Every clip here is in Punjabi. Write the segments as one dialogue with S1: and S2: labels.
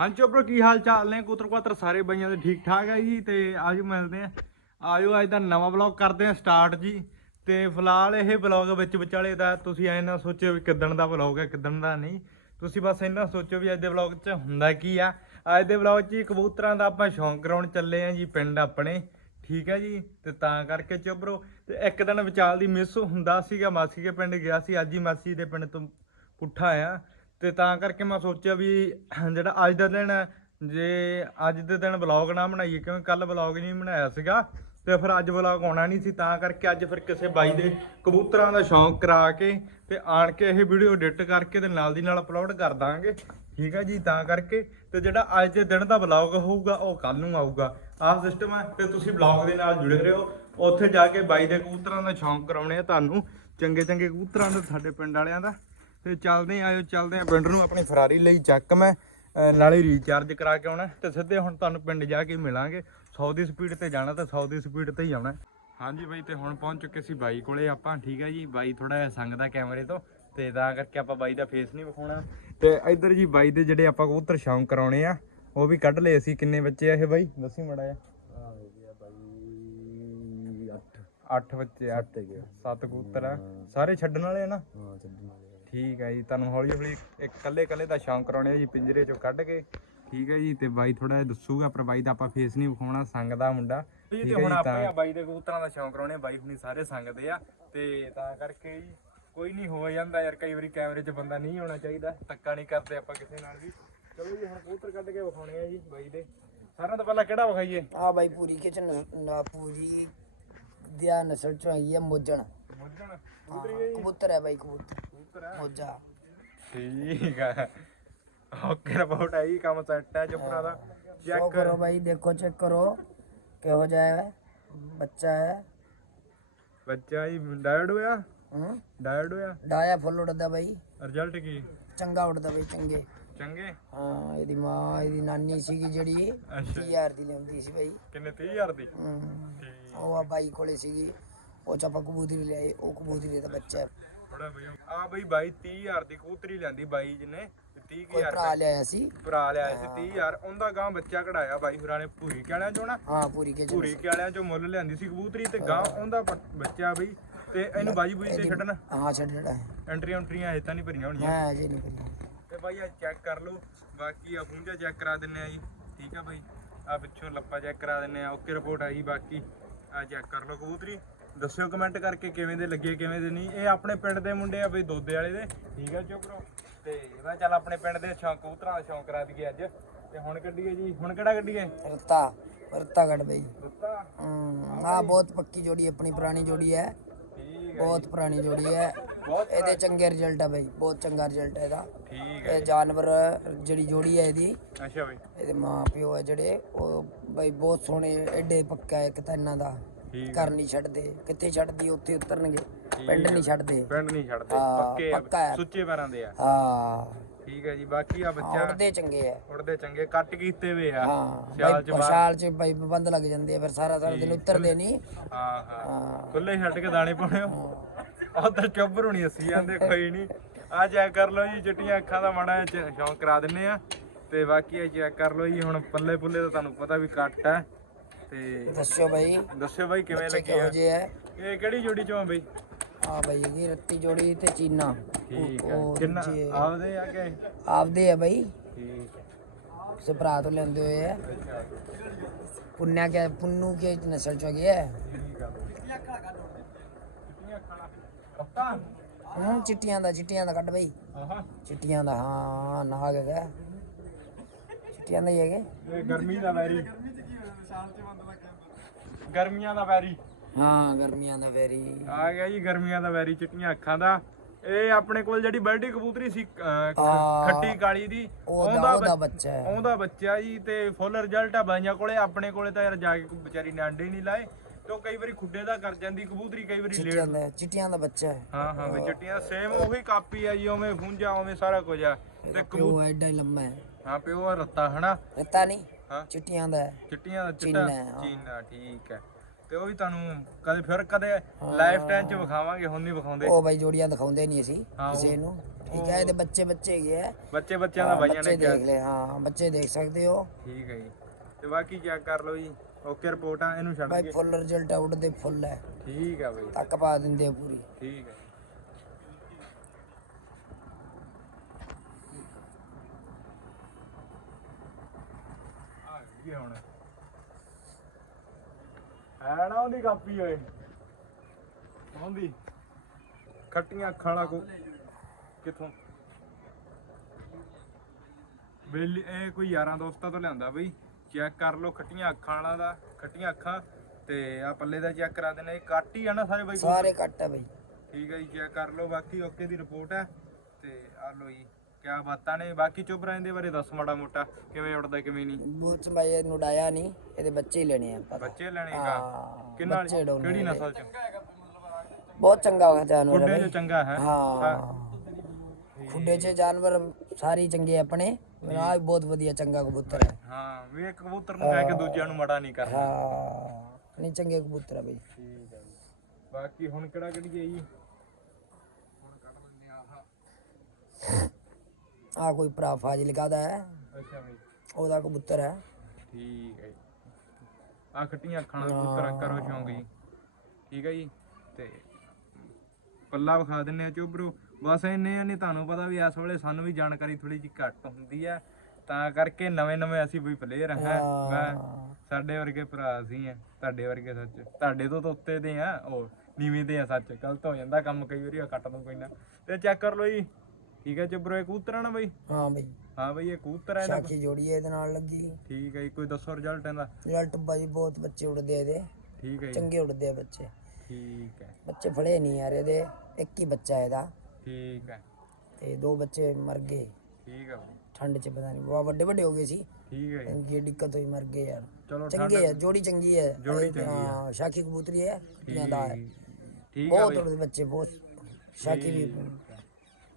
S1: ਹਾਂਜੀ ਚੋਬਰੋ ਕੀ ਹਾਲ ਚਾਲ ਨੇ? ਕੁਤਰ ਕੁਤਰ ਸਾਰੇ ਬਈਆਂ ਦੇ ਠੀਕ ਠਾਕ ਹੈ ਜੀ? ਤੇ ਆਜੋ ਮਿਲਦੇ ਆ। ਆਜੋ ਅੱਜ ਦਾ ਨਵਾਂ ਵਲੌਗ ਕਰਦੇ ਆ ਸਟਾਰਟ ਜੀ। ਤੇ ਫਿਲਹਾਲ ਇਹ ਵਲੌਗ ਵਿੱਚ ਵਿਚਾਲੇ ਦਾ ਤੁਸੀਂ ਐ ਨਾ ਸੋਚਿਓ ਵੀ ਕਿਦਣ ਦਾ ਵਲੌਗ ਹੈ, ਕਿਦਣ ਦਾ ਨਹੀਂ। ਤੁਸੀਂ ਬਸ ਇਹਨਾਂ ਸੋਚੋ ਵੀ ਅੱਜ ਦੇ ਵਲੌਗ 'ਚ ਹੁੰਦਾ ਕੀ ਆ। ਅੱਜ ਦੇ ਵਲੌਗ 'ਚ ਜੀ ਕਬੂਤਰਾਂ ਦਾ ਆਪਾਂ ਸ਼ੌਂਕ ਕਰਾਉਣ ਚੱਲੇ ਆ ਜੀ ਪਿੰਡ ਆਪਣੇ। ਠੀਕ ਹੈ ਜੀ? ਤੇ ਤਾਂ ਕਰਕੇ ਚੋਬਰੋ ਤੇ ਇੱਕ ਦਿਨ ਵਿਚਾਲ ਦੀ ਮਿਸ ਹੁੰਦਾ ਸੀਗਾ। ਮਾਸੀ ਦੇ ਪਿੰਡ ਗਿਆ ਸੀ। ਅੱਜ ਹੀ ਮਾਸੀ ਦੇ ਪਿੰਡ ਤੋਂ ਪੁੱਠਾ ਆ। ਤੇ ਤਾਂ ਕਰਕੇ ਮੈਂ ਸੋਚਿਆ ਵੀ ਜਿਹੜਾ ਅੱਜ ਦਾ ਦਿਨ ਹੈ, ਜੇ ਅੱਜ ਦੇ ਦਿਨ ਵਲੌਗ ਨਾ ਬਣਾਈਏ ਕਿਉਂਕਿ ਕੱਲ ਵਲੌਗ ਨਹੀਂ ਬਣਾਇਆ ਸੀਗਾ ਤੇ ਫਿਰ ਅੱਜ ਵਲੌਗ ਆਉਣਾ ਨਹੀਂ ਸੀ ਤਾਂ ਕਰਕੇ ਅੱਜ ਫਿਰ ਕਿਸੇ ਬਾਈ ਦੇ ਕਬੂਤਰਾਂ ਦਾ ਸ਼ੌਂਕ ਕਰਾ ਕੇ ਤੇ ਆਣ ਕੇ ਇਹ ਵੀਡੀਓ ਐਡਿਟ ਕਰਕੇ ਤੇ ਨਾਲ ਦੀ ਨਾਲ ਅਪਲੋਡ ਕਰ ਦਾਂਗੇ। ਠੀਕ ਹੈ ਜੀ? ਤਾਂ ਕਰਕੇ ਤੇ ਜਿਹੜਾ ਅੱਜ ਦੇ ਦਿਨ ਦਾ ਵਲੌਗ ਹੋਊਗਾ ਉਹ ਕੱਲ ਨੂੰ ਆਊਗਾ। ਆਹ ਸਿਸਟਮ ਹੈ ਤੇ ਤੁਸੀਂ ਵਲੌਗ ਦੇ ਨਾਲ ਜੁੜੇ ਰਹੋ। ਉੱਥੇ ਜਾ ਕੇ ਬਾਈ ਦੇ ਕਬੂਤਰਾਂ ਦਾ ਸ਼ੌਂਕ ਕਰਾਉਣੇ ਆ ਤੁਹਾਨੂੰ। ਚੰਗੇ ਚੰਗੇ ਕਬੂਤਰਾਂ ਦਾ ਸਾਡੇ ਪਿੰਡ ਵਾਲਿਆਂ ਦਾ। ਤੇ ਚੱਲਦੇ ਆਇਓ ਚੱਲਦੇ ਆਂ। ਪਿੰਡ ਨੂੰ ਆਪਣੀ ਫਰਾਰੀ ਲਈ ਚੱਕ ਮੈਂ ਨਾਲੇ ਰੀਚਾਰਜ ਕਰਾ ਕੇ ਆਉਣਾ। ਤੇ ਸਿੱਧੇ ਹੁਣ ਤੁਹਾਨੂੰ ਪਿੰਡ ਜਾ ਕੇ ਮਿਲਾਂਗੇ। 100 ਦੀ ਸਪੀਡ ਤੇ ਜਾਣਾ ਤਾਂ 100 ਦੀ ਸਪੀਡ ਤੇ ਹੀ ਆਉਣਾ। ਹਾਂਜੀ ਬਾਈ ਤੇ ਹੁਣ ਪਹੁੰਚ ਚੁੱਕੇ ਸੀ ਬਾਈ ਕੋਲੇ ਆਪਾਂ ਠੀਕ ਹੈ ਜੀ? ਬਾਈ ਥੋੜਾ ਜਿਹਾ ਸੰਗਦਾ ਕੈਮਰੇ ਤੋਂ ਤੇ ਤਾਂ ਕਰਕੇ ਆਪਾਂ ਬਾਈ ਦਾ ਫੇਸ ਨਹੀਂ ਵਿਖਾਉਣਾ। ਤੇ ਇੱਧਰ ਜੀ ਬਾਈ ਦੇ ਜਿਹੜੇ ਆਪਾਂ ਕਬੂਤਰ ਸ਼ੌਂਕ ਕਰਾਉਣੇ ਆ ਉਹ ਵੀ ਕੱਢ ਲਏ ਅਸੀਂ। ਕਿੰਨੇ ਬੱਚੇ ਆ ਇਹ ਬਾਈ? ਦੱਸੀ ਮੜਾ
S2: ਆ ਬਾਈ 8
S1: 8 ਬੱਚੇ 8
S2: ਤੇ ਗਿਆ
S1: 7 ਕਬੂਤਰ ਆ। ਸਾਰੇ ਛੱਡਣ ਵਾਲੇ ਆ ਨਾ?
S2: ਹਾਂ ਛੱਡਣ ਵਾਲੇ।
S1: ਠੀਕ ਹੈ ਜੀ ਤੁਹਾਨੂੰ ਹੌਲੀ ਹੌਲੀ ਇੱਕ ਕੱਲੇ ਕੱਲੇ ਦਾ ਸ਼ੌਂਕ ਕਰਾਉਣੇ ਆ ਜੀ ਪਿੰਜਰੇ ਚੋਂ ਕੱਢ ਕੇ। ਠੀਕ ਹੈ ਜੀ ਤੇ ਬਾਈ ਥੋੜਾ ਜਿਹਾ ਦੱਸੂਗਾ ਪਰ ਬਾਈ ਦਾ ਆਪਾਂ ਫੇਸ ਨਹੀਂ ਵਿਖਾਉਣਾ ਸੰਗਦਾ ਮੁੰਡਾ। ਜੀ ਤੇ ਹੁਣ ਆਪਾਂ ਆ ਬਾਈ ਦੇ ਕਬੂਤਰਾਂ ਦਾ ਸ਼ੌਂਕ ਕਰਾਉਣੇ ਬਾਈ ਹੁਣੀ ਸਾਰੇ ਸੰਗਦੇ ਆ। ਤੇ ਤਾਂ ਕਰਕੇ ਜੀ ਕੋਈ ਨਹੀਂ ਹੋ ਜਾਂਦਾ ਯਾਰ ਕਈ ਵਾਰੀ ਕੈਮਰੇ 'ਚ ਬੰਦਾ ਨਹੀਂ ਹੋਣਾ ਚਾਹੀਦਾ ਧੱਕਾ ਨਹੀਂ ਕਰਦੇ ਆਪਾਂ ਕਿਸੇ ਨਾਲ ਵੀ। ਚਲੋ ਜੀ ਹੁਣ ਕਬੂਤਰ ਕੱਢ ਕੇ ਵਿਖਾਉਣੇ ਆ ਜੀ ਬਾਈ ਦੇ। ਸਾਰਿਆਂ ਤੋਂ ਪਹਿਲਾਂ ਕਿਹੜਾ ਵਿਖਾਈਏ?
S3: ਆ ਬਾਈ ਪੂਰੀ ਕੇ ਚ ਨ- ਪੂਰੀ ਦਿਆ ਨਸਲ ਚੋਂ ਆਈ ਹੈ ਮੋਜਣ।
S1: ਮੁੱਝਣ
S3: ਹਾਂ,
S1: ਕਬੂਤਰੀ
S3: ਹੈ ਬਾਈ ਕਬੂਤਰ। ਮੋਜਾ।
S1: ਠੀਕ ਆ। ਓਕੇ ਰਿਪੋਰਟ ਆਈ ਕੰਮ ਸੈੱਟ ਹੈ ਚੁੱਪਰਾ ਦਾ।
S3: ਸ਼ੋ
S1: ਚੈੱਕ
S3: ਕਰੋ ਬਾਈ ਦੇਖੋ ਚੈੱਕ ਕਰੋ। ਕਿਹੋ ਜਿਹਾ ਹੈ? ਬੱਚਾ ਹੈ?
S1: ਬੱਚਾ ਜੀ ਡਾਇਡ ਹੋਇਆ?
S3: ਹੂੰ?
S1: ਡਾਇਡ ਹੋਇਆ?
S3: ਡਾਇਆ ਫੁੱਲ ਉੱਡਦਾ ਬਾਈ।
S1: ਰਿਜ਼ਲਟ ਕੀ?
S3: ਚੰਗਾ ਉੱਡਦਾ ਬਾਈ ਚੰਗੇ।
S1: ਚੰਗੇ?
S3: ਹਾਂ ਇਹਦੀ ਮਾਂ ਇਹਦੀ ਨਾਨੀ ਸੀਗੀ ਜਿਹੜੀ
S1: ਅੱਛਾ।
S3: 30000 ਦੀ ਲਿਆਉਂਦੀ ਸੀ ਬਾਈ।
S1: ਕਿੰਨੇ 30000 ਦੀ?
S3: ਹੂੰ।
S1: ਠੀਕ।
S3: ਉਹ ਆ ਬਾਈ ਕੋਲੇ ਸੀਗੀ। ਉਹ ਚ ਆਪਾਂ ਕਬੂਤਰੀ ਲਿਆਏ ਉਹ ਕਬੂਤਰੀ ਦਾ ਬੱਚਾ ਹੈ।
S1: ਬੜਾ ਬਈ। ਆ ਬਈ ਬਾਈ 30000 ਦੀ ਕੂਤਰੀ ਲੈਂਦੀ ਬਾਈ ਜਿਹਨੇ ਤੇ
S3: ਕੋਈ
S1: 30000
S3: ਭਰਾ ਲਿਆਇਆ ਸੀ?
S1: ਭਰਾ ਲਿਆਇਆ ਸੀ 30000 ਉਹਦਾ ਗਾਂ ਬੱਚਾ ਕਢਾਇਆ ਬਾਈ ਹੁਰਾਂ ਨੇ ਭੂਰੀ ਕਿਆਲਿਆਂ ਚੋਂ ਨਾ।
S3: ਹਾਂ ਪੂਰੀ ਕੇ ਚ।
S1: ਭੂਰੀ ਕਿਆਲਿਆਂ ਚੋਂ ਮੁੱਲ ਲਿਆਂਦੀ ਸੀ ਕਬੂਤਰੀ ਤੇ ਗਾਂ ਉਹਦਾ ਪ- ਬੱਚਾ ਬਈ ਤੇ ਇਹਨੂੰ ਬਾਜੀ ਬੂਜੀ ਤੇ ਛੱਡਣਾ।
S3: ਹਾਂ ਛੱਡੜਾ ਹੈ
S1: ਐਂਟਰੀ ਐਂਟਰੀਆਂ ਇਹ ਤਾਂ ਨਹੀਂ ਭਰੀਆਂ ਹੋਣੀਆਂ।
S3: ਹਾਂ ਜੇ ਨਹੀਂ ਪਈ
S1: ਤੇ ਬਾਈ ਆ ਚੈੱਕ ਕਰ ਲਓ। ਬਾਕੀ ਆ ਖੂੰਜਾ ਚੈੱਕ ਕਰਾ ਦਿੰਨੇ ਆ ਜੀ। ਠੀਕ ਆ ਬਾਈ। ਆ ਪਿੱਛੋਂ ਲੱਪਾ ਚੈੱਕ ਕਰਾ ਦਿੰਨੇ ਆ। ਓਕੇ ਰਿਪੋਰਟ ਆਈ ਬਾਕੀ। ਆ ਚੈੱਕ ਕਰ ਲਓ ਕਬੂਤਰੀ। ਦੱਸਿਓ ਕਮੈਂਟ ਕਰਕੇ ਕਿਵੇਂ ਦੇ ਲੱਗੇ ਕਿਵੇਂ ਦੇ ਨਹੀਂ। ਇਹ ਆਪਣੇ ਪਿੰਡ ਦੇ ਮੁੰਡੇ ਆ ਬਈ ਦੋਦੇ ਵਾਲੇ ਦੇ। ਠੀਕ ਆ ਚੋਪਰੋ ਤੇ ਇਹਦਾ ਚੱਲ ਆਪਣੇ ਪਿੰਡ ਦੇ ਸ਼ੌਂਕ ਕਬੂਤਰਾਂ ਦਾ ਸ਼ੌਂਕ ਕਰਾ ਦਈਏ ਅੱਜ। ਤੇ ਹੁਣ ਕੱਢੀਏ ਜੀ। ਹੁਣ ਕਿਹੜਾ ਕੱਢੀਏ?
S3: ਰਤਾ। ਰਤਾ ਗੜ ਬਈ। ਹਮ, ਆ ਬਹੁਤ ਪੱਕੀ ਜੋੜੀ ਆਪਣੀ ਪੁਰਾਣੀ ਜੋੜੀ ਹੈ।
S1: ਹੈ
S3: ਬਹੁਤ ਪੁਰਾਣੀ ਜੋੜੀ ਹੈ। ਇਹਦੇ ਚੰਗੇ ਰਿਜ਼ਲਟ ਹੈ ਬਈ ਬਹੁਤ ਚੰਗਾ ਰਿਜ਼ਲਟ ਹੈ ਇਹਦਾ।
S1: ਠੀਕ ਹੈ
S3: ਇਹ ਜਾਨਵਰ ਜਿਹੜੀ ਜੋੜੀ ਹੈ ਇਹਦੀ।
S1: ਅੱਛਾ ਬਈ।
S3: ਇਹਦੇ ਮਾਂ ਪਿਓ ਹੈ ਜਿਹੜੇ ਉਹ ਬਈ ਬਹੁਤ ਸੋਹਣੇ ਐਡੇ ਪੱਕਾ ਹੈ ਇੱਕ ਤਾਂ ਇਹਨਾਂ ਦਾ। ਘਰ ਨਹੀਂ ਛੱਡਦੇ ਕਿੱਥੇ ਛੱਡਦੀ ਉੱਥੇ ਉਤਰਨਗੇ ਪਿੰਡ ਨਹੀਂ ਛੱਡਦੇ।
S1: ਪਿੰਡ ਨਹੀਂ ਛੱਡਦੇ
S3: ਹਾਂ,
S1: ਪੱਕੇ
S3: ਪੱਕਾ
S1: ਆ
S3: ਹੈ।
S1: ਸੁੱਚੇ ਪੈਰਾਂ ਦੇ ਆ।
S3: ਹਾਂ।
S1: ਠੀਕ ਹੈ ਜੀ ਬਾਕੀ ਆ ਬੱਚਾ
S3: ਉੜਦੇ ਚੰਗੇ ਹੈ
S1: ਉੜਦੇ ਚੰਗੇ ਕੱਟ ਕੀਤੇ ਵੇ ਆ।
S3: ਹਾਂ
S1: ਸਿਆਲ ਚ
S3: ਬਈ
S1: ਬਾਹਰ।
S3: ਸਾਲ ਚ ਬਈ ਬੰਦ ਲੱਗ ਜਾਂਦੇ ਆ ਫਿਰ ਸਾਰਾ ਸਾਰਾ ਦਿਨ ਉਤਰਦੇ ਨਹੀਂ।
S1: ਹਾਂ ਹਾਂ।
S3: ਹਾਂ।
S1: ਖੁੱਲੇ ਛੱਡ ਕੇ ਦਾਣੇ ਪਾਉਣੇ ਉਧਰ ਚੁੱਭਰ ਹੋਣੀ ਅਸੀਂ ਜਾਂਦੇ ਕੋਈ ਨਹੀਂ। ਆ ਚੈੱਕ ਕਰ ਲਓ ਜੀ ਚਿੱਟੀਆਂ ਅੱਖਾਂ ਦਾ ਮਾੜਾ ਜਿਹਾ ਚ- ਸ਼ੌਂਕ ਕਰਾ ਦਿੰਨੇ ਆ। ਤੇ ਬਾਕੀ ਇਹ ਚੈੱਕ ਕਰ ਲਓ ਜੀ ਹੁਣ ਪੱਲੇ ਪੁੱਲੇ ਤਾਂ ਤੁਹਾਨੂੰ ਪਤਾ ਵੀ ਕੱਟ ਹੈ ਤੇ
S3: ਦੱਸਿਓ ਬਈ।
S1: ਦੱਸਿਓ ਬਾਈ ਕਿਵੇਂ
S3: ਬੱਚੇ
S1: ਲੱਗੇ
S3: ਕਿਹੋ
S1: ਆ
S3: ਜਿਹੇ ਹੈ
S1: ਇਹ ਕਿਹੜੀ ਜੋੜੀ ਚੋਂ ਆ ਬਈ?
S3: ਆ ਬਈ ਇਹਦੀ ਰੱਤੀ ਜੋੜੀ ਤੇ ਚੀਨਾ।
S1: ਠੀਕ
S3: ਉਹ-
S1: ਹੈ
S3: ਉਹ
S1: ਕਿੰਨਾ?
S3: ਦੂਜੇ
S1: ਆਪਦੇ ਆ ਕੇ?
S3: ਆਪਦੇ ਆ ਬਈ।
S1: ਠੀਕ ਹੈ
S3: ਸੇ ਭਰਾ ਤੋਂ ਲੈਂਦੇ ਹੋਏ ਆ।
S1: ਅੱਛਾ।
S3: ਪੁੰਨਿਆ ਕੇ ਪੁੰਨੂ ਕੇ ਨਸਲ ਚੋਂ ਗਿਆ ਹੈ
S1: ਠੀਕ ਆ ਚਿੱਟੀਆਂ ਦਾ ਕਪਤਾਨ
S3: ਹੂੰ ਚਿੱਟੀਆਂ ਦਾ ਚਿੱਟੀਆਂ ਦਾ ਕੱਢ ਬਈ।
S1: ਆਹਾ।
S3: ਚਿੱਟੀਆਂ ਦਾ ਹਾਂ ਨਾਗ ਹੈਗਾ ਚਿੱਟੀਆਂ ਦਾ ਹੀ ਹੈਗੇ।
S1: ਇਹ ਗਰਮੀ ਦਾ ਵੈਰੀ। ਗਰਮੀਆਂ ਦਾ ਵੈਰੀ।
S3: ਹਾਂ ਗਰਮੀਆਂ ਦਾ ਫੇਰੀ
S1: ਆ ਗਿਆ ਜੀ ਗਰਮੀਆਂ ਦਾ ਵੈਰੀ ਚਿੱਟੀਆਂ ਅੱਖਾਂ ਦਾ। ਇਹ ਆਪਣੇ ਕੋਲ ਜਿਹੜੀ ਬਰਡੀ ਕਬੂਤਰੀ ਸੀ ਖੱਟੀ ਕਾਲੀ ਦੀ
S3: ਉਹਦਾ ਉਹਦਾ
S1: ਬੱਚ-
S3: ਹੈ।
S1: ਉਹਦਾ ਬੱਚਾ ਜੀ ਤੇ ਫੁੱਲ ਰਿਜ਼ਲਟ ਆ ਬਾਈਆਂ ਕੋਲੇ ਆਪਣੇ ਕੋਲੇ ਤਾਂ ਯਾਰ ਜਾ ਕੇ ਵਿਚਾਰੀ ਨੇ ਅੰਡੇ ਨਹੀਂ ਲਾਏ। ਤੇ ਉਹ ਕਈ ਵਾਰੀ ਖੁੱਡੇ ਦਾ ਕਰ ਜਾਂਦੀ ਕਬੂਤਰੀ ਕਈ ਵਾਰੀ
S3: ਚਿੱਟੀਆਂ
S1: ਲੇਟ
S3: ਦਾ ਚਿੱਟੀਆਂ ਦਾ ਬੱਚਾ ਹੈ।
S1: ਹਾਂ ਹਾਂ ਵੀ ਚਿੱਟੀਆਂ ਸੇਮ ਉਹੀ ਕਾਪੀ ਆ ਜੀ ਉਵੇਂ ਖੁੰਝਾ ਉਵੇਂ ਸਾਰਾ ਕੁਝ ਆ। ਤੇ ਕਬੂ
S3: ਪਿਓ ਐਡਾ ਲੰਮਾ ਹੈ।
S1: ਹਾਂ ਪਿਓ ਰੱਤਾ ਹਨਾ?
S3: ਰੱਤਾ ਨਹੀਂ।
S1: ਹਾਂ।
S3: ਚਿੱਟੀਆਂ ਦਾ ਹੈ।
S1: ਚਿੱਟੀਆਂ ਦਾ ਚਿੱਟਾ।
S3: ਚੀਨਾ ਹੈ, ਹਾਂ।
S1: ਚੀਨਾ ਠੀਕ ਹੈ। ਤੇ ਉਹ ਵੀ ਤੁਹਾਨੂੰ ਕਦੇ ਫਿਰ ਕਦੇ ਲਾਈਫ ਟਾਈਮ ਚ ਵਿਖਾਵਾਂਗੇ ਹੁਣ ਨਹੀਂ ਵਿਖਾਉਂਦੇ।
S3: ਉਹ ਬਾਈ ਜੋੜੀਆਂ ਦਿਖਾਉਂਦੇ ਨਹੀਂ ਅਸੀਂ
S1: ਹਾਂ,
S3: ਕਿਸੇ ਨੂੰ। ਠੀਕ ਹੈ ਇਹਦੇ ਬੱਚੇ ਬੱਚੇ ਹੈਗੇ ਆ।
S1: ਬੱਚੇ ਬੱਚਿਆਂ ਦਾ ਬਾਈਆਂ
S3: ਬੱਚੇ
S1: ਨੇ ਕਿਹਾ।
S3: ਦੇਖ ਲੈ ਹਾਂ ਬੱਚੇ ਦੇਖ ਸਕਦੇ ਹੋ।
S1: ਠੀਕ ਹੈ ਜੀ। ਤੇ ਬਾਕੀ ਚੈੱਕ ਕਰ ਲਓ ਜੀ ਓਕੇ ਰਿਪੋਰਟ ਇਹਨੂੰ ਛੱਡ
S3: ਬਾਈ
S1: ਕੇ।
S3: ਫੁੱਲ ਰਿਜ਼ਲਟ ਆਊਟ ਦੇ ਫੁੱਲ ਹੈ।
S1: ਠੀਕ ਆ ਬਾਈ।
S3: ਤੱਕ ਪਾ ਦਿੰਦੇ ਆ ਪੂਰੀ।
S1: ਠੀਕ ਹੈ। ਆ ਗਈ ਹੁਣ? ਹੈ ਨਾ ਉਹਦੀ ਕਾਪੀ ਓਏ। ਉਹਦੀ ਖੱਟੀਆਂ ਅੱਖਾਂ ਵਾਲਾ ਕੋ ਕਿੱਥੋਂ? ਬੇਲੀ ਇਹ ਕੋਈ ਯਾਰਾਂ ਦੋਸਤਾਂ ਤੋਂ ਲਿਆਂਦਾ ਬਈ। ਚੈੱਕ ਕਰ ਲਓ ਖੱਟੀਆਂ ਅੱਖਾਂ ਵਾਲਾ ਦਾ। ਖੱਟੀਆਂ ਅੱਖਾਂ ਤੇ ਆ ਪੱਲੇ ਦਾ ਚੈੱਕ ਕਰਾ ਦੇਣਾ। ਇਹ ਕੱਟ ਹੀ ਆ ਨਾ ਸਾਰੇ ਬਈ।
S3: ਸਾਰੇ ਕੱਟ ਹੈ ਬਈ।
S1: ਠੀਕ ਹੈ ਜੀ ਚੈੱਕ ਕਰ ਲਓ। ਬਾਕੀ ਓਕੇ ਦੀ ਰਿਪੋਰਟ ਹੈ ਤੇ ਆ ਲਓ ਜੀ। ਕਿਆ ਬਾਤਾਂ ਨੇ? ਬਾਕੀ ਚੁਬਰਾਂ ਦੇ ਬਾਰੇ ਦੱਸ ਮਾੜਾ ਮੋਟਾ ਕਿਵੇਂ ਉੜਦਾ ਕਿਵੇਂ ਨਹੀਂ?
S3: ਬੋਚ ਬਾਈ ਇਹਨੂੰ ਉਡਾਇਆ ਨਹੀਂ ਇਹਦੇ ਬੱਚੇ ਹੀ ਲੈਣੇ ਆ
S1: ਬੱਚੇ ਲੈਣੇ ਕਾ
S3: ਹਾਂ,
S1: ਕਿੰਨਾ
S3: ਬੱਚੇ
S1: ਕਿਹੜੀ ਨਸਲ ਚ?
S3: ਬਹੁਤ ਚੰਗਾ ਹੋਗਾ ਜਾਨਵਰ ਹੈ
S1: ਚੰਗਾ ਹੈ?
S3: ਹਾਂ। ਖੁੱਡੇ 'ਚ ਜਾਨਵਰ ਸਾਰੇ ਹੀ ਚੰਗੇ ਆਪਣੇ ਮੇਰਾ ਵੀ ਬਹੁਤ ਵਧੀਆ ਚੰਗਾ ਕਬੂਤਰ ਹੈ।
S1: ਹਾਂ ਵੀ ਇੱਕ ਕਬੂਤਰ ਨੂੰ ਕਹਿ ਕੇ ਦੂਜਿਆਂ ਨੂੰ ਮੜਾ ਨਹੀਂ ਕਰਨਾ।
S3: ਹਾਂ ਨਹੀਂ ਚੰਗੇ ਕਬੂਤਰ ਆ ਬਈ।
S1: ਠੀਕ ਹੈ ਜੀ। ਬਾਕੀ ਹੁਣ ਕਿਹੜਾ ਕਿਹੜੀ ਹੈ ਜੀ?
S3: ਆ ਕੋਈ ਭਰਾ ਫਾਜ਼ਿਲਕਾ ਦਾ ਹੈ।
S1: ਅੱਛਾ ਬਈ।
S3: ਉਹਦਾ ਕਬੂਤਰ ਹੈ।
S1: ਠੀਕ ਹੈ ਜੀ। ਆ ਖੱਟੀਆਂ ਅੱਖਾਂ ਦਾ ਕਬੂਤਰ ਕਰੋ ਸ਼ੌਂਕ ਜੀ। ਠੀਕ ਹੈ ਜੀ। ਤੇ ਪੱਲਾ ਵਿਖਾ ਦਿੰਨੇ ਆ ਚੋਬਰੋ ਬਸ ਇੰਨੇ ਆ ਨਹੀਂ ਤੁਹਾਨੂੰ ਪਤਾ ਵੀ ਇਸ ਵੇਲੇ ਸਾਨੂੰ ਵੀ ਜਾਣਕਾਰੀ ਥੋੜੀ ਜਿਹੀ ਘੱਟ ਹੁੰਦੀ ਆ ਤਾਂ ਕਰਕੇ ਨਵੇਂ ਨਵੇਂ ਅਸੀਂ ਵੀ ਪਲੇਅਰ ਹਾਂ। ਮੈਂ ਸਾਡੇ ਵਰਗੇ ਭਰਾ ਅਸੀਂ ਆ ਤੁਹਾਡੇ ਵਰਗੇ ਸੱਚ। ਤੁਹਾਡੇ ਤੋਂ ਤਾਂ ਉੱਤੇ ਦੇ ਆ। ਉਹ ਨੀਵੇਂ ਦੇ ਆ ਸੱਚ। ਗਲਤ ਹੋ ਜਾਂਦਾ। ਕੰਮ ਕਈ ਵਾਰੀ ਆ ਕੱਟ ਦੂੰ ਕੋਈ ਨਾ। ਤੇ ਚੈੱਕ ਕਰ ਲਓ ਜੀ। ਠੀਕ ਹੈ ਚੋਬਰੋ ਇਹ ਕਬੂਤਰ ਆ ਨਾ ਬਈ?
S3: ਹਾਂ ਬਈ।
S1: ਹਾਂ ਬਈ ਇਹ ਕਬੂਤਰ ਹੈ
S3: ਸਾਖੀ ਜੋੜੀ ਹੈ ਇਹਦੇ ਨਾਲ ਲੱਗੀ।
S1: ਠੀਕ ਹੈ ਜੀ ਕੋਈ ਦੱਸੋ ਰਿਜ਼ਲਟ ਇਹਦਾ?
S3: ਰਿਜ਼ਲਟ ਬਾਈ ਬਹੁਤ ਬੱਚੇ ਉੜਦੇ ਆ ਇਹਦੇ।
S1: ਠੀਕ ਹੈ ਜੀ।
S3: ਚੰਗੇ ਉੜਦੇ ਆ ਬੱਚੇ।
S1: ਠੀਕ ਹੈ।
S3: ਬੱਚੇ ਫੜੇ ਨਹੀਂ ਯਾਰ ਇਹਦੇ। ਇੱਕ ਹੀ ਬੱਚਾ ਇਹਦਾ।
S1: ਠੀਕ ਹੈ।
S3: ਤੇ ਦੋ ਬੱਚੇ ਮਰ ਗਏ।
S1: ਠੀਕ ਹੈ ਬਈ,
S3: ਠੰਡ 'ਚ ਪਤਾ ਨਹੀਂ ਬਹੁਤ ਵੱਡੇ ਵੱਡੇ ਹੋ ਗਏ ਸੀ।
S1: ਠੀਕ ਹੈ ਜੀ।
S3: ਇਨਕੀ ਦਿੱਕਤ ਹੋਈ ਮਰ ਗਏ ਯਾਰ।
S1: ਚਲੋ
S3: ਚੰਗੇ ਹੈ ਜੋੜੀ ਚੰਗੀ ਹੈ।
S1: ਜੋੜੀ
S3: ਇਹ,
S1: ਚੰਗੀ
S3: ਹਾਂ। ਸ਼ਾਖੀ ਕਬੂਤਰੀ ਹੈ ਜ਼ਿਆਦਾ ਹੈ।
S1: ਠੀਕ ਹੈ
S3: ਬਹੁਤ ਉੜਦੇ ਬੱਚੇ ਬਹੁਤ। ਸ਼ਾਖੀ ਵੀ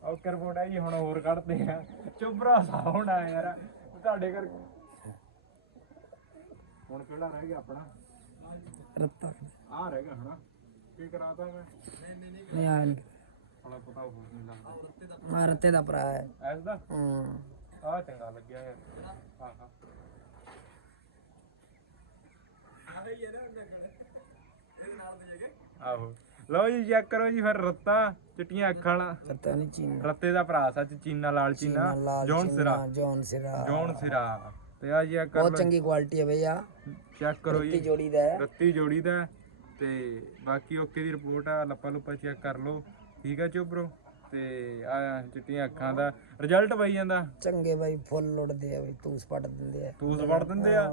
S1: ਰਿਪੋਰਟ ਹੈ ਜੀ ਹੁਣ ਹੋਰ ਕੱਢਦੇ ਆ। ਚੁੱਬਰਾ ਸਾਉਣ ਆ ਯਾਰ। ਤੁਹਾਡੇ ਕਰ ਹੁਣ ਕਿਹੜਾ ਰਹਿ ਗਿਆ ਆਪਣਾ?
S3: ਰੱਤਾ।
S1: ਆ ਰਹਿ ਗਿਆ ਹਨਾ। ਕੀ ਕਰਾਤਾ ਮੈਂ?
S3: ਨਹੀਂ ਆ ਨਹੀਂ।
S1: ਹੁਣ ਪਤਾ ਹੋ ਨਹੀਂ ਲੱਗਦਾ।
S3: ਮਾਂ ਰੱਤੇ ਦਾ ਭਰਾ ਹੈ।
S1: ਐਸ ਦਾ?
S3: ਹੂੰ।
S1: ਆ ਚੰਗਾ ਲੱਗਿਆ ਯਾਰ। ਹਾਂ ਹਾਂ। ਆਹੋ। ਲਓ ਜੀ ਚੈੱਕ ਕਰੋ ਜੀ ਫਿਰ ਰੱਤਾ ਚਿੱਟੀਆਂ ਅੱਖਾਂ ਵਾਲਾ।
S3: ਰੱਤਾ ਨਹੀਂ ਚੀਨ।
S1: ਰੱਤੇ ਦਾ ਭਰਾ ਸੱਚ ਚੀਨਾ ਲਾਲ ਚੀਨਾ। ਜੌਨ ਸਿਰਾ।
S3: ਜੌਨ ਸਿਰਾ।
S1: ਜੌਨ ਸਿਰਾ। ਤੇ ਆ ਜੀ ਕਰ
S3: ਬਹੁਤ ਚੰਗੀ ਕੁਆਲਿਟੀ ਹੈ ਭਈਆ
S1: ਚੈੱਕ ਕਰੋ
S3: ਰੱਤੀ
S1: ਜੀ
S3: ਜੋੜੀ ਦਾ
S1: ਰੱਤੀ ਜੋੜੀ ਦਾ ਤੇ ਬਾਕੀ ਓਕੇ ਦੀ ਰਿਪੋਰਟ ਆ ਲੱਪਾ ਲੁੱਪਾ ਚੈੱਕ ਕਰ ਲਓ। ਠੀਕ ਆ ਚੋਬਰੋ ਤੇ ਆ ਚਿੱਟੀਆਂ ਅੱਖਾਂ ਦਾ। ਰਿਜ਼ਲਟ ਪਈ ਜਾਂਦਾ।
S3: ਚੰਗੇ ਬਾਈ ਫੁੱਲ ਉੜਦੇ ਆ ਬਈ ਤੂਸ ਪੱਟ ਦਿੰਦੇ ਆ।
S1: ਤੂਸ ਵੜ ਦਿੰਦੇ ਆ।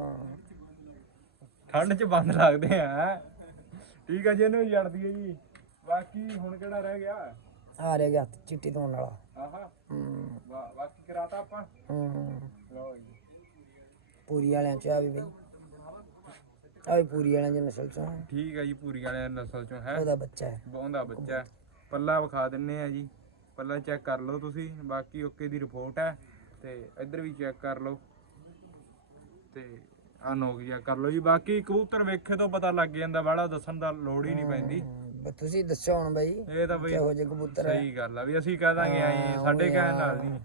S1: ਠੰਡ 'ਚ ਬੰਦ ਲੱਗਦੇ ਆ। ਠੀਕ ਆ ਜੀ ਇਹਨੂੰ ਜੜਦੀ ਹੈ ਜੀ। ਬਾਕੀ ਹੁਣ ਕਿਹੜਾ ਰਹਿ ਗਿਆ?
S3: ਆ ਰਹਿ ਗਿਆ ਚਿੱਟੀ ਧੋਣ ਵਾਲਾ।
S1: ਆਹਾ।
S3: ਹੂੰ।
S1: ਬਾ- ਬਾਕੀ ਕਰਾਤਾ ਆਪਾਂ?
S3: ਹੂੰ।
S1: ਲਓ ਜੀ।
S3: ਪੂਰੀ ਵਾਲਿਆਂ ਚ ਆ ਵੀ ਬਈ। ਆ ਵੀ ਪੂਰੀ ਵਾਲਿਆਂ ਦੀ ਨਸਲ ਚੋਂ।
S1: ਠੀਕ ਆ ਜੀ ਪੂਰੀ ਵਾਲੇ ਨਸਲ ਚੋਂ ਹੈ?
S3: ਉਹਦਾ ਬੱਚਾ ਹੈ।
S1: ਬਹੁੰਦਾ ਬੱਚਾ ਹੈ। ਪੱਲਾ ਵਿਖਾ ਦਿੰਨੇ ਆ ਜੀ। ਪੱਲਾ ਚੈੱਕ ਕਰ ਲਓ ਤੁਸੀਂ। ਬਾਕੀ ਓਕੇ ਦੀ ਰਿਪੋਰਟ ਹੈ। ਤੇ ਇੱਧਰ ਵੀ ਚੈੱਕ ਕਰ ਲਓ। ਤੇ ਆ ਨੋਕ ਜਿਹਾ ਕਰ ਲਓ ਜੀ। ਬਾਕੀ ਕਬੂਤਰ ਵੇਖੇ ਤੋਂ ਪਤਾ ਲੱਗ ਜਾਂਦਾ ਬਾਹਲਾ ਦੱਸਣ ਦਾ ਲੋੜ ਹੀ ਨਹੀਂ ਪੈਂਦੀ।
S3: ਬਈ ਤੁਸੀਂ ਦੱਸੋ ਹੁਣ ਬਈ
S1: ਇਹ ਤਾਂ ਬਈ
S3: ਕਿਹੋ ਜਿਹੇ ਕਬੂਤਰ ਹੈ
S1: ਸਹੀ ਗੱਲ ਆ ਵੀ ਅਸੀਂ ਕਹਿ ਦਾਂਗੇ ਆਈ ਸਾਡੇ ਕਹਿਣ ਨਾਲ ਨਹੀਂ।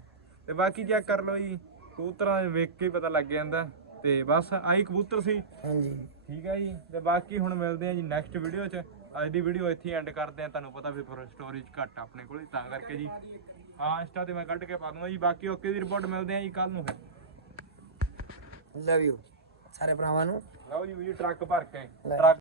S1: ਤੇ ਬਾਕੀ ਚੈੱਕ ਕਰ ਲਓ ਜੀ ਕਬੂਤਰਾਂ ਦੇ ਵੇਖ ਕੇ ਹੀ ਪਤਾ ਲੱਗ ਜਾਂਦਾ। ਤੇ ਬਸ ਆਹੀ ਕਬੂਤਰ ਸੀ।
S3: ਹਾਂਜੀ।
S1: ਠੀਕ ਹੈ ਜੀ। ਤੇ ਬਾਕੀ ਹੁਣ ਮਿਲਦੇ ਆ ਜੀ ਨੈਕਸਟ ਵੀਡੀਓ 'ਚ। ਅੱਜ ਦੀ ਵੀਡੀਓ ਇੱਥੇ ਐਂਡ ਕਰਦੇ ਆ ਤੁਹਾਨੂੰ ਪਤਾ ਵੀ ਫਿਰ ਸਟੋਰੇਜ ਘੱਟ ਆ ਆਪਣੇ ਕੋਲ ਤਾਂ ਕਰਕੇ ਜੀ। ਹਾਂ ਇੰਸਟਾ ਤੇ ਮੈਂ ਕੱਢ ਕੇ ਪਾ ਦੂੰਗਾ ਜੀ। ਬਾਕੀ ਓਕੇ ਦੀ ਰਿਪੋਰਟ ਮਿਲਦੇ ਆ ਜੀ ਕੱਲ ਨੂੰ ਫਿਰ।
S3: ਲਵ ਯੂ ਸਾਰੇ ਭਰਾਵਾਂ ਨੂੰ
S1: ਲਓ ਜੀ ਵੀ ਟਰੱਕ ਭਰ ਕੇ। ਟਰੱਕ